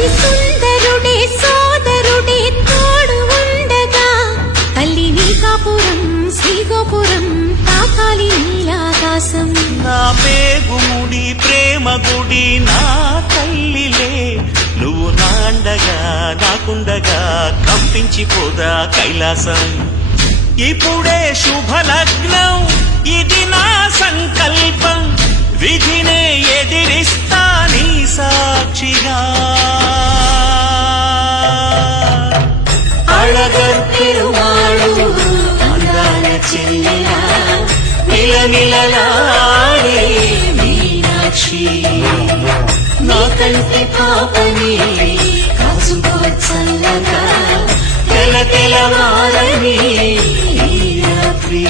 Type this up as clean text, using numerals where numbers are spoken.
అతి సుందరుడే సోదరుడే తోడు ఉండగా తల్లి నీ కాపురం శ్రీగోపురం తాకాలి నీలాకాశం. నా పేగుముడి ప్రేమ గుడి నా తల్లిలే నువ్వు నాండగా నాకుండగా కంపించిపోదా కైలాసం. ఇప్పుడే శుభలగ్నం ఇది నా సంకల్పం విధినే ఎదిరిస్తా నీ సాక్షిగా. అళగర్ పెరుమాళు అందాల చెల్లెలా నిలనిలలాడే మీనాక్షి నా కంటి పాపని కాచుకో చల్లగా తెల తెలవారని రాత్రి.